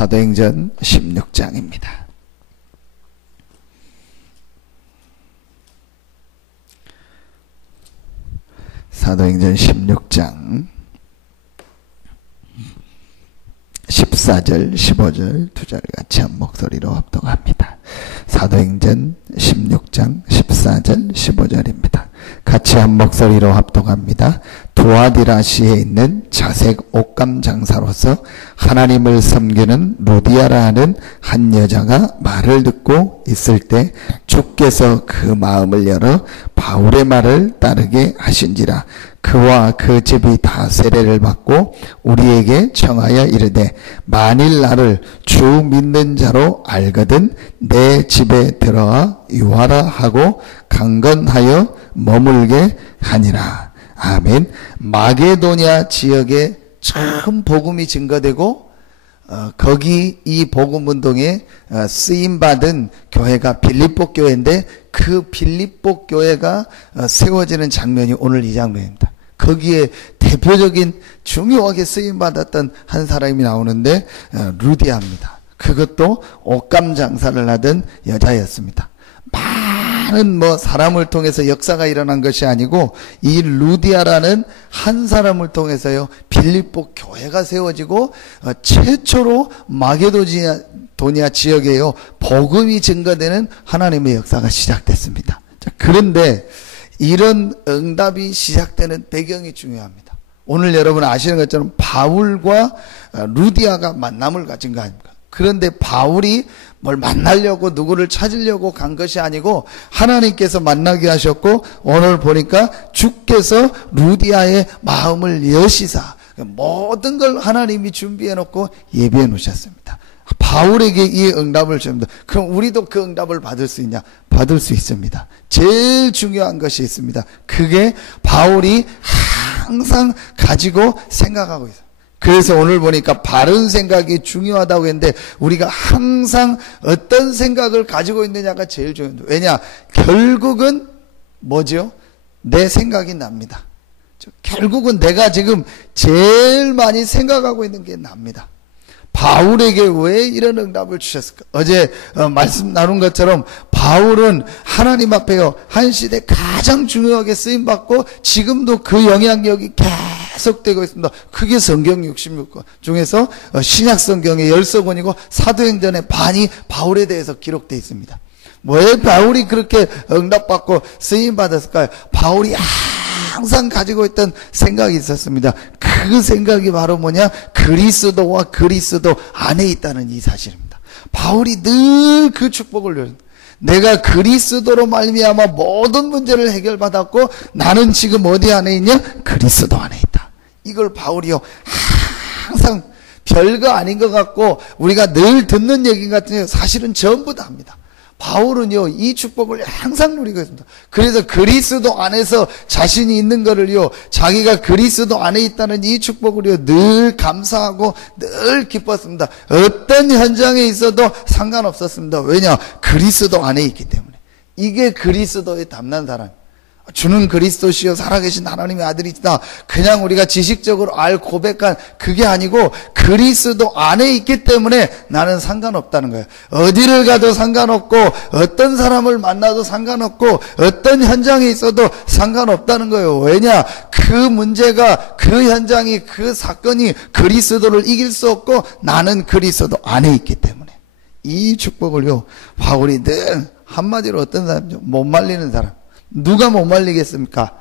사도행전 16장입니다. 사도행전 16장 14절 15절 두 절 같이 한 목소리로 합독합니다. 사도행전 16장 14절 15절입니다. 같이 한 목소리로 합독합니다. 두아디라시에 있는 자색 옷감 장사로서 하나님을 섬기는 루디아라 하는 한 여자가 말을 듣고 있을 때 주께서 그 마음을 열어 바울의 말을 따르게 하신지라. 그와 그 집이 다 세례를 받고 우리에게 청하여 이르되 만일 나를 주 믿는 자로 알거든 내 집에 들어와 유하라 하고 강건하여 머물게 하니라. 아멘. 마게도냐 지역에 처음 복음이 증거되고 거기 이 복음 운동에 쓰임받은 교회가 빌립보 교회인데 그 빌립보 교회가 세워지는 장면이 오늘 이 장면입니다. 거기에 대표적인 중요하게 쓰임받았던 한 사람이 나오는데 루디아입니다. 그것도 옷감 장사를 하던 여자였습니다. 많은 사람을 통해서 역사가 일어난 것이 아니고 이 루디아라는 한 사람을 통해서요 빌립보 교회가 세워지고 최초로 마게도니아 지역에요 복음이 증거되는 하나님의 역사가 시작됐습니다. 자, 그런데 이런 응답이 시작되는 배경이 중요합니다. 오늘 여러분 아시는 것처럼 바울과 루디아가 만남을 가진 거 아닙니까? 그런데 바울이 뭘 만나려고 누구를 찾으려고 간 것이 아니고 하나님께서 만나게 하셨고 오늘 보니까 주께서 루디아의 마음을 여시사 모든 걸 하나님이 준비해 놓고 예비해 놓으셨습니다. 바울에게 이 응답을 줍니다. 그럼 우리도 그 응답을 받을 수 있냐? 받을 수 있습니다. 제일 중요한 것이 있습니다. 그게 바울이 항상 가지고 생각하고 있어요. 그래서 오늘 보니까 바른 생각이 중요하다고 했는데 우리가 항상 어떤 생각을 가지고 있느냐가 제일 중요합니다. 왜냐? 결국은 뭐죠? 내 생각이 납니다. 결국은 내가 지금 제일 많이 생각하고 있는 게 납니다. 바울에게 왜 이런 응답을 주셨을까? 어제 말씀 나눈 것처럼 바울은 하나님 앞에요 한 시대 가장 중요하게 쓰임받고 지금도 그 영향력이 계속되고 있습니다. 그게 성경 66권 중에서 신약 성경의 10서권이고 사도행전의 반이 바울에 대해서 기록되어 있습니다. 왜 바울이 그렇게 응답받고 쓰임받았을까요? 바울이 항상 가지고 있던 생각이 있었습니다. 그 생각이 바로 뭐냐? 그리스도와 그리스도 안에 있다는 이 사실입니다. 바울이 늘 그 축복을 누립니다. 내가 그리스도로 말미암아 모든 문제를 해결받았고 나는 지금 어디 안에 있냐? 그리스도 안에 있다. 이걸 바울이요 항상 별거 아닌 것 같고 우리가 늘 듣는 얘기 같은 사실은 전부 다 합니다. 바울은요 이 축복을 항상 누리고 있습니다. 그래서 그리스도 안에서 자신이 있는 거를요 자기가 그리스도 안에 있다는 이 축복을요 늘 감사하고 늘 기뻤습니다. 어떤 현장에 있어도 상관없었습니다. 왜냐? 그리스도 안에 있기 때문에. 이게 그리스도에 담난 사람. 주는 그리스도시요 살아계신 하나님의 아들이다. 그냥 우리가 지식적으로 고백한 그게 아니고 그리스도 안에 있기 때문에 나는 상관없다는 거예요. 어디를 가도 상관없고 어떤 사람을 만나도 상관없고 어떤 현장에 있어도 상관없다는 거예요. 왜냐? 그 문제가 그 현장이 그 사건이 그리스도를 이길 수 없고 나는 그리스도 안에 있기 때문에. 이 축복을요 바울이 늘 한마디로 어떤 사람이죠? 못 말리는 사람. 누가 못 말리겠습니까?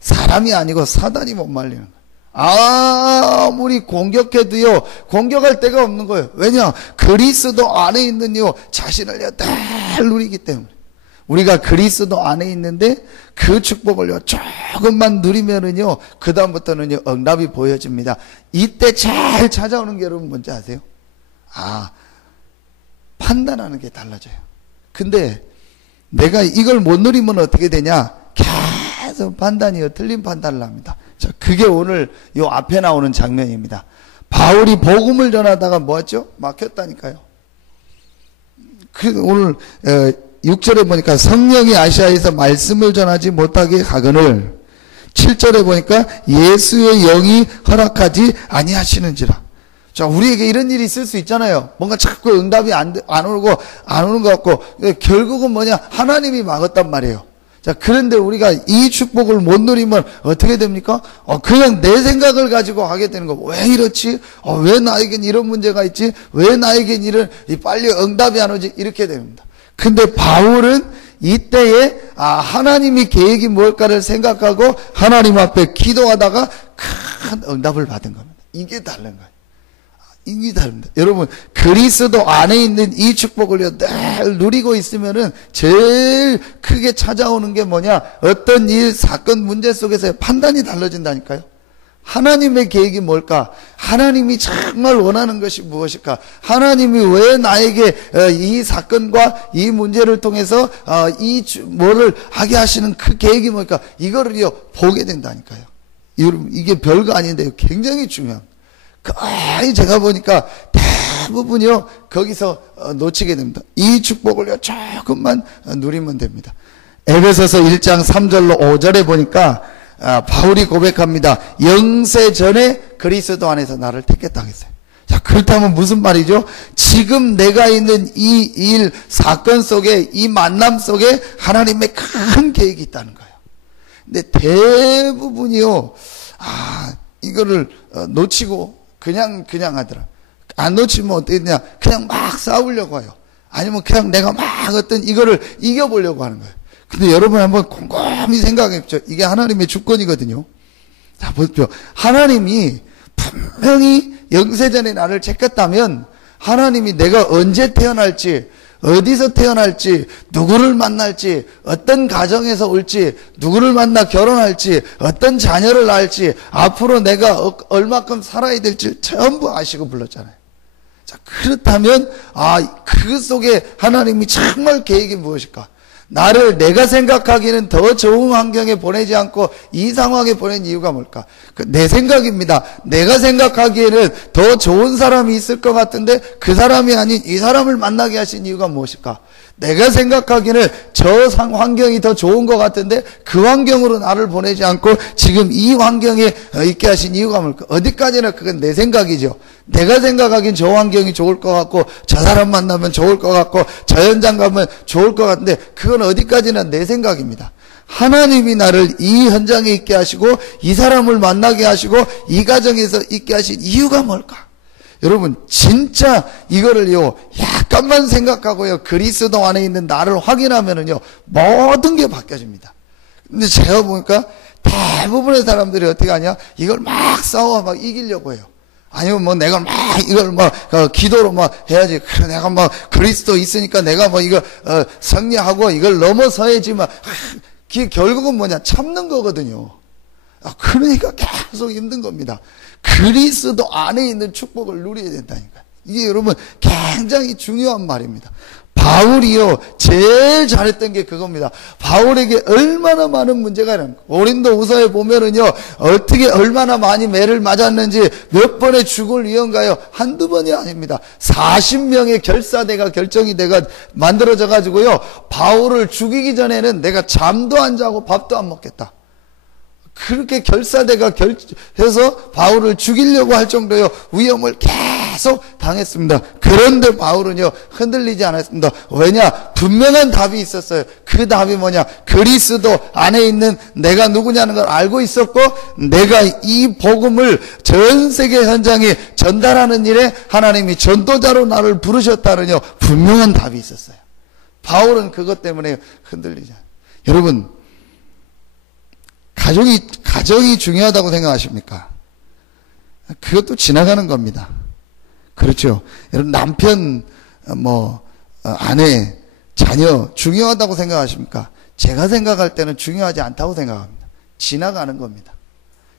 사람이 아니고 사단이 못 말리는 거예요. 아무리 공격해도요 공격할 데가 없는 거예요. 왜냐? 그리스도 안에 있는요 자신을요 늘 누리기 때문에. 우리가 그리스도 안에 있는데 그 축복을요 조금만 누리면은요 그 다음부터는요 응답이 보여집니다. 이때 제일 찾아오는 게 여러분 뭔지 아세요? 판단하는 게 달라져요. 근데 내가 이걸 못 누리면 어떻게 되냐? 계속 판단이요 틀린 판단을 합니다. 자, 그게 오늘 요 앞에 나오는 장면입니다. 바울이 복음을 전하다가 뭐였죠? 막혔다니까요. 오늘 6절에 보니까 성령이 아시아에서 말씀을 전하지 못하게 하거늘 7절에 보니까 예수의 영이 허락하지 아니하시는지라. 자, 우리에게 이런 일이 있을 수 있잖아요. 뭔가 자꾸 응답이 안 오는 것 같고, 결국은 뭐냐? 하나님이 막았단 말이에요. 자, 그런데 우리가 이 축복을 못 누리면 어떻게 됩니까? 그냥 내 생각을 가지고 하게 되는 거. 왜 이렇지? 왜 나에겐 이런 문제가 있지? 왜 나에겐 빨리 응답이 안 오지? 이렇게 됩니다. 근데 바울은 이때에 하나님이 계획이 뭘까를 생각하고 하나님 앞에 기도하다가 큰 응답을 받은 겁니다. 이게 다른 거예요. 이게 다릅니다. 여러분, 그리스도 안에 있는 이 축복을요, 늘 누리고 있으면은 제일 크게 찾아오는 게 뭐냐? 어떤 일, 사건, 문제 속에서의 판단이 달라진다니까요. 하나님의 계획이 뭘까? 하나님이 정말 원하는 것이 무엇일까? 하나님이 왜 나에게 이 사건과 이 문제를 통해서 뭐를 하게 하시는 그 계획이 뭘까? 이거를요, 보게 된다니까요. 여러분, 이게 별거 아닌데요. 굉장히 중요합니다. 제가 보니까 대부분이요, 거기서 놓치게 됩니다. 이 축복을요, 조금만 누리면 됩니다. 에베소서 1장 3절로 5절에 보니까 바울이 고백합니다. 영세 전에 그리스도 안에서 나를 택했다 했어요. 자, 그렇다면 무슨 말이죠? 지금 내가 있는 이 일, 사건 속에, 이 만남 속에 하나님의 큰 계획이 있다는 거예요. 근데 대부분이요, 이거를 놓치고 그냥 하더라. 안 놓치면 어떻게 되냐? 그냥 막 싸우려고 해요. 아니면 그냥 내가 막 어떤 이거를 이겨보려고 하는 거예요. 근데 여러분 한번 곰곰이 생각해 보십시오. 이게 하나님의 주권이거든요. 자, 보십시오. 하나님이 분명히 영세전에 나를 택했다면 하나님이 내가 언제 태어날지, 어디서 태어날지, 누구를 만날지, 어떤 가정에서 올지, 누구를 만나 결혼할지, 어떤 자녀를 낳을지, 앞으로 내가 얼마큼 살아야 될지 전부 아시고 불렀잖아요. 자, 그렇다면 그 속에 하나님이 정말 계획이 무엇일까? 나를 내가 생각하기에는 더 좋은 환경에 보내지 않고 이 상황에 보낸 이유가 뭘까? 내 생각입니다. 내가 생각하기에는 더 좋은 사람이 있을 것 같은데 그 사람이 아닌 이 사람을 만나게 하신 이유가 무엇일까? 내가 생각하기에는 저 환경이 더 좋은 것 같은데 그 환경으로 나를 보내지 않고 지금 이 환경에 있게 하신 이유가 뭘까? 어디까지나 그건 내 생각이죠. 내가 생각하기엔 저 환경이 좋을 것 같고 저 사람 만나면 좋을 것 같고 저 현장 가면 좋을 것 같은데 그건 어디까지나 내 생각입니다. 하나님이 나를 이 현장에 있게 하시고 이 사람을 만나게 하시고 이 가정에서 있게 하신 이유가 뭘까? 여러분 진짜 이거를요 약간만 생각하고요 그리스도 안에 있는 나를 확인하면은요 모든 게 바뀌어집니다. 근데 제가 보니까 대부분의 사람들이 어떻게 하냐, 이걸 막 싸워 막 이기려고 해요. 아니면 뭐 내가 막 이걸 기도로 해야지. 그래 내가 그리스도 있으니까 내가 이거 승리하고 이걸 넘어서야지 결국은 뭐냐, 참는 거거든요. 그러니까 계속 힘든 겁니다. 그리스도 안에 있는 축복을 누려야 된다니까요. 이게 여러분 굉장히 중요한 말입니다. 바울이요 제일 잘했던 게 그겁니다. 바울에게 얼마나 많은 문제가 있는 거예요. 고린도후서에 보면은요 어떻게 얼마나 많이 매를 맞았는지, 몇 번의 죽을 위험가요 한두 번이 아닙니다. 40명의 결사대가 결정이 돼가 만들어져 가지고요 바울을 죽이기 전에는 내가 잠도 안 자고 밥도 안 먹겠다, 그렇게 결사대가 해서 바울을 죽이려고 할 정도요 위험을 계속 당했습니다. 그런데 바울은요 흔들리지 않았습니다. 왜냐? 분명한 답이 있었어요. 그 답이 뭐냐? 그리스도 안에 있는 내가 누구냐는 걸 알고 있었고, 내가 이 복음을 전 세계 현장에 전달하는 일에 하나님이 전도자로 나를 부르셨다는요 분명한 답이 있었어요. 바울은 그것 때문에 흔들리지 않아요. 여러분, 가정이 중요하다고 생각하십니까? 그것도 지나가는 겁니다. 그렇죠. 여러분, 남편, 아내, 자녀 중요하다고 생각하십니까? 제가 생각할 때는 중요하지 않다고 생각합니다. 지나가는 겁니다.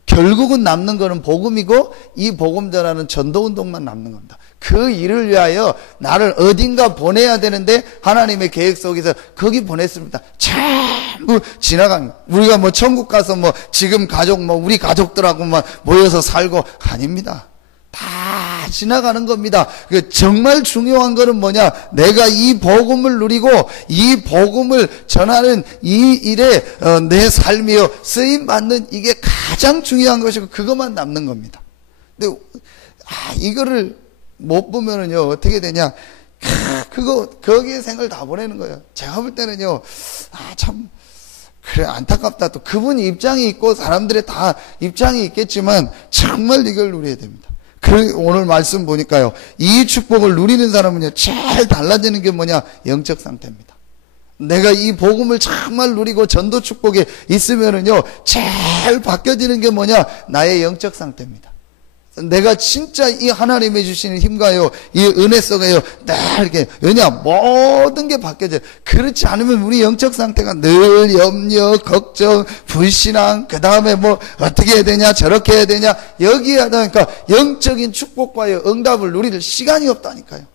결국은 남는 거는 복음이고 이 복음 전하는 전도운동만 남는 겁니다. 그 일을 위하여 나를 어딘가 보내야 되는데 하나님의 계획 속에서 거기 보냈습니다. 전부 지나간, 우리가 천국 가서 지금 가족 우리 가족들하고 모여서 살고, 아닙니다. 다 지나가는 겁니다. 정말 중요한 거는 뭐냐? 내가 이 복음을 누리고 이 복음을 전하는 이 일에 내 삶이요 쓰임 받는, 이게 가장 중요한 것이고 그것만 남는 겁니다. 근데 이거를 못 보면은요 어떻게 되냐? 거기에 생각을 다 보내는 거예요. 제가 볼 때는요, 참 그래 안타깝다. 또 그분 입장이 있고 사람들의 다 입장이 있겠지만 정말 이걸 누려야 됩니다. 오늘 말씀 보니까요, 이 축복을 누리는 사람은요 제일 달라지는 게 뭐냐? 영적 상태입니다. 내가 이 복음을 정말 누리고 전도 축복에 있으면은요 제일 바뀌어지는 게 뭐냐? 나의 영적 상태입니다. 내가 진짜 이 하나님이 주시는 힘과요, 이 은혜 속에요, 늘 이렇게, 왜냐, 모든 게 바뀌어져요. 그렇지 않으면 우리 영적 상태가 늘 염려, 걱정, 불신앙, 그 다음에 뭐, 어떻게 해야 되냐, 저렇게 해야 되냐, 여기에 하다 보니까 영적인 축복과요, 응답을 누릴 시간이 없다니까요.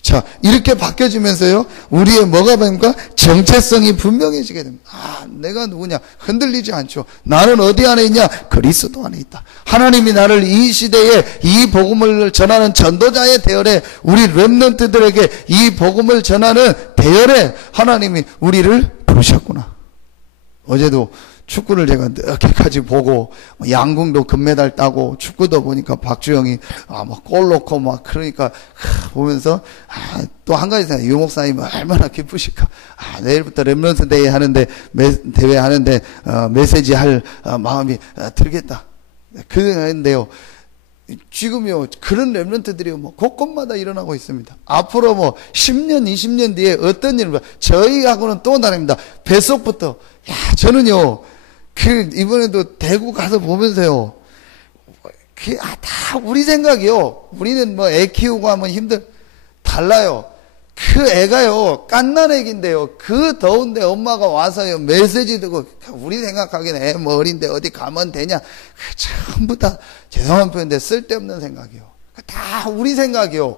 자, 이렇게 바뀌어지면서요, 우리의 뭐가 됩니까? 정체성이 분명해지게 됩니다. 내가 누구냐? 흔들리지 않죠. 나는 어디 안에 있냐? 그리스도 안에 있다. 하나님이 나를 이 시대에 이 복음을 전하는 전도자의 대열에, 우리 렘넌트들에게 이 복음을 전하는 대열에 하나님이 우리를 부르셨구나. 어제도 축구를 제가 늦게까지 보고, 양궁도 금메달 따고, 축구도 보니까 박주영이, 골 넣고 그러니까, 보면서, 또 한 가지 생각, 유 목사님 얼마나 기쁘실까. 내일부터 렘넌트 대회 하는데, 대회 하는데, 메시지 할 마음이 들겠다. 그런데요, 지금요, 그런 렘넌트들이 곳곳마다 일어나고 있습니다. 앞으로 10년, 20년 뒤에 어떤 일을, 저희하고는 또 다릅니다. 뱃속부터, 저는요, 이번에도 대구 가서 보면서요, 다 우리 생각이요. 우리는 애 키우고 하면 달라요. 그 애가요, 갓난 애기인데요, 그 더운데 엄마가 와서요, 메시지 듣고, 우리 생각하기엔 애 어린데 어디 가면 되냐. 전부 다, 죄송한 표현인데 쓸데없는 생각이요. 다 우리 생각이요.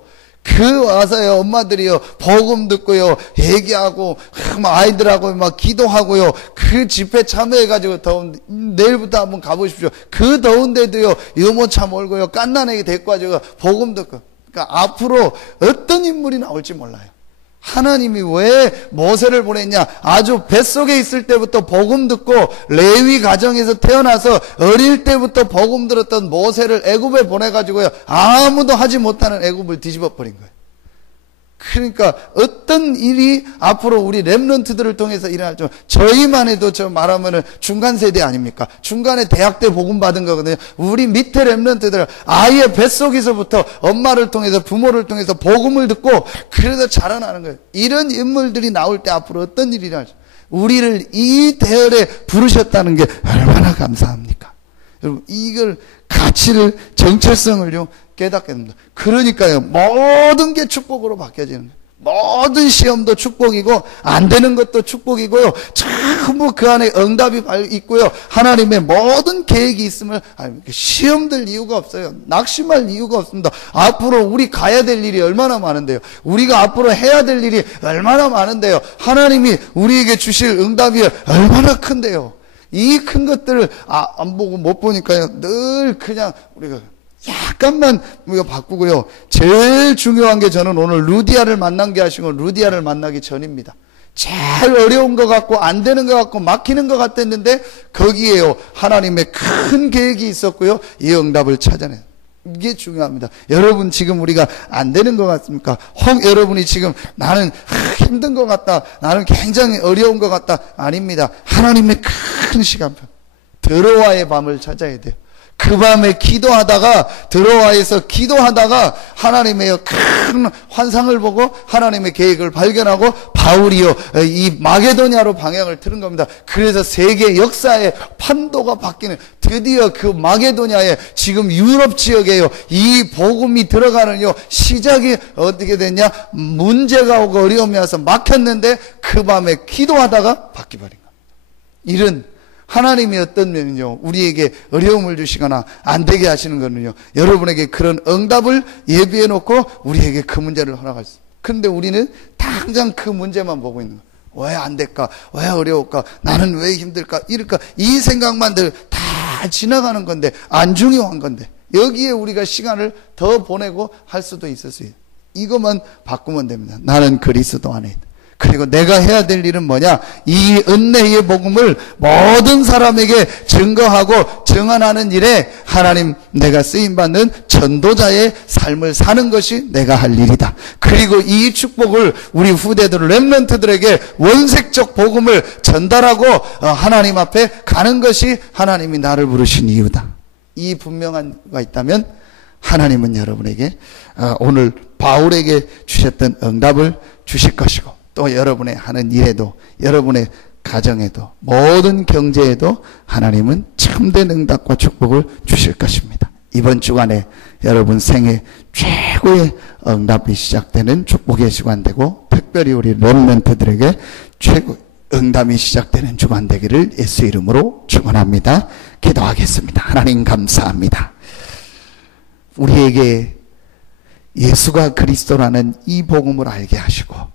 와서요, 엄마들이요, 복음 듣고요, 얘기하고, 아이들하고 기도하고요, 그 집회 참여해가지고 내일부터 한번 가보십시오. 그 더운데도요, 유모차 몰고요, 갓난 애기 데리고 와가지고, 복음 듣고. 그러니까 앞으로 어떤 인물이 나올지 몰라요. 하나님이 왜 모세를 보냈냐? 아주 뱃속에 있을 때부터 복음 듣고 레위 가정에서 태어나서 어릴 때부터 복음 들었던 모세를 애굽에 보내가지고요, 아무도 하지 못하는 애굽을 뒤집어 버린 거예요. 그러니까 어떤 일이 앞으로 우리 렘넌트들을 통해서 일어날지, 저희만 해도 저 말하면은 중간 세대 아닙니까? 중간에 대학 때 복음 받은 거거든요. 우리 밑에 렘넌트들 아예 뱃속에서부터 엄마를 통해서 부모를 통해서 복음을 듣고 그래서 자라나는 거예요. 이런 인물들이 나올 때 앞으로 어떤 일이 일어날지, 우리를 이 대열에 부르셨다는 게 얼마나 감사합니까? 여러분, 이걸 가치를, 정체성을요 깨닫게 됩니다. 그러니까요, 모든 게 축복으로 바뀌어지는 거예요. 모든 시험도 축복이고, 안 되는 것도 축복이고요, 전부 그 안에 응답이 있고요, 하나님의 모든 계획이 있음을, 시험될 이유가 없어요. 낙심할 이유가 없습니다. 앞으로 우리 가야 될 일이 얼마나 많은데요. 우리가 앞으로 해야 될 일이 얼마나 많은데요. 하나님이 우리에게 주실 응답이 얼마나 큰데요. 이 큰 것들을 안 보고 못 보니까요, 늘 그냥 우리가 약간만 우리가 바꾸고요. 제일 중요한 게, 저는 오늘 루디아를 만난 게 하시고 루디아를 만나기 전입니다. 제일 어려운 것 같고 안 되는 것 같고 막히는 것 같았는데 거기에요, 하나님의 큰 계획이 있었고요, 이 응답을 찾아낸, 이게 중요합니다. 여러분, 지금 우리가 안 되는 것 같습니까? 혹 여러분이 지금 나는 힘든 것 같다, 나는 굉장히 어려운 것 같다. 아닙니다. 하나님의 큰 시간표, 드로아의 밤을 찾아야 돼요. 그 밤에 기도하다가, 드로아에서 기도하다가 하나님의 큰 환상을 보고 하나님의 계획을 발견하고 바울이요, 이 마게도냐로 방향을 틀은 겁니다. 그래서 세계 역사의 판도가 바뀌는, 드디어 그 마게도냐에, 지금 유럽 지역에요, 이 복음이 들어가는요, 시작이 어떻게 됐냐? 문제가 오고 어려움이 와서 막혔는데 그 밤에 기도하다가 바뀌어버린 겁니다. 이런 하나님이 어떤 면은요, 우리에게 어려움을 주시거나 안 되게 하시는 거는요, 여러분에게 그런 응답을 예비해 놓고 우리에게 그 문제를 허락할 수 있어요. 그런데 우리는 당장 그 문제만 보고 있는 거예요. 왜 안 될까? 왜 어려울까? 나는 왜 힘들까? 이럴까? 이 생각만 늘 다 지나가는 건데, 안 중요한 건데, 여기에 우리가 시간을 더 보내고 할 수도 있을 수 있어요. 이것만 바꾸면 됩니다. 나는 그리스도 안에 있다. 그리고 내가 해야 될 일은 뭐냐? 이 은혜의 복음을 모든 사람에게 증거하고 증언하는 일에 하나님 내가 쓰임받는 전도자의 삶을 사는 것이 내가 할 일이다. 그리고 이 축복을 우리 후대들 렘넌트들에게 원색적 복음을 전달하고 하나님 앞에 가는 것이 하나님이 나를 부르신 이유다. 이 분명한 가 있다면 하나님은 여러분에게 오늘 바울에게 주셨던 응답을 주실 것이고 또 여러분의 하는 일에도 여러분의 가정에도 모든 경제에도 하나님은 참된 응답과 축복을 주실 것입니다. 이번 주간에 여러분 생애 최고의 응답이 시작되는 축복의 시간 되고 특별히 우리 렘넌트들에게 최고 응답이 시작되는 주간 되기를 예수 이름으로 축원합니다. 기도하겠습니다. 하나님 감사합니다. 우리에게 예수가 그리스도라는 이 복음을 알게 하시고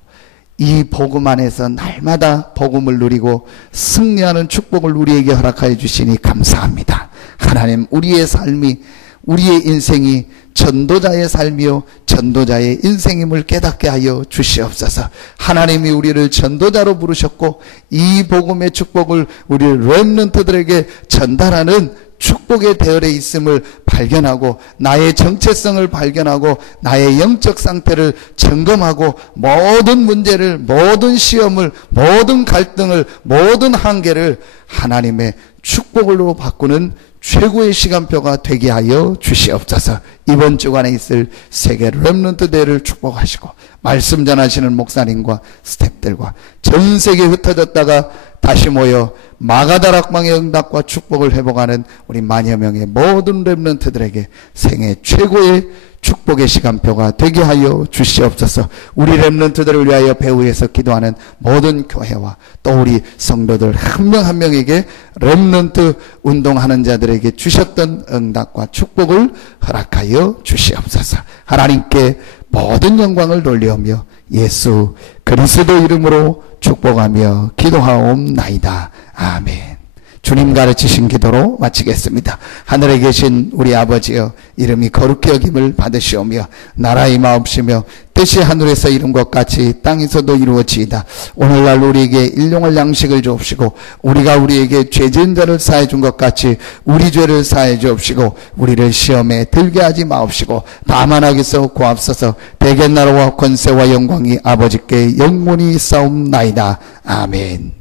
이 복음 안에서 날마다 복음을 누리고 승리하는 축복을 우리에게 허락하여 주시니 감사합니다. 하나님 우리의 삶이 우리의 인생이 전도자의 삶이요 전도자의 인생임을 깨닫게 하여 주시옵소서. 하나님이 우리를 전도자로 부르셨고 이 복음의 축복을 우리 렘넌트들에게 전달하는 축복의 대열에 있음을 발견하고 나의 정체성을 발견하고 나의 영적 상태를 점검하고 모든 문제를 모든 시험을 모든 갈등을 모든 한계를 하나님의 축복으로 바꾸는 최고의 시간표가 되게 하여 주시옵소서. 이번 주간에 있을 세계 렘넌트 대회를 축복하시고 말씀 전하시는 목사님과 스태프들과 전 세계에 흩어졌다가 다시 모여 마가다락방의 응답과 축복을 회복하는 우리 만여 명의 모든 렘넌트들에게 생애 최고의 축복의 시간표가 되게 하여 주시옵소서. 우리 렘넌트들을 위하여 배후에서 기도하는 모든 교회와 또 우리 성도들 한 명 한 명에게 렘넌트 운동하는 자들에게 주셨던 응답과 축복을 허락하여 주시옵소서. 하나님께 모든 영광을 돌려오며 예수 그리스도 이름으로 축복하며 기도하옵나이다. 아멘. 주님 가르치신 기도로 마치겠습니다. 하늘에 계신 우리 아버지여 이름이 거룩히 여김을 받으시오며 나라의 마옵시며 뜻이 하늘에서 이룬 것 같이 땅에서도 이루어지이다. 오늘날 우리에게 일용할 양식을 주옵시고 우리가 우리에게 죄 지은 자를 사해 준 것 같이 우리 죄를 사해 주옵시고 우리를 시험에 들게 하지 마옵시고 다만 악에서 구하옵소서. 대개 나라와 권세와 영광이 아버지께 영원히 있사옵나이다. 아멘.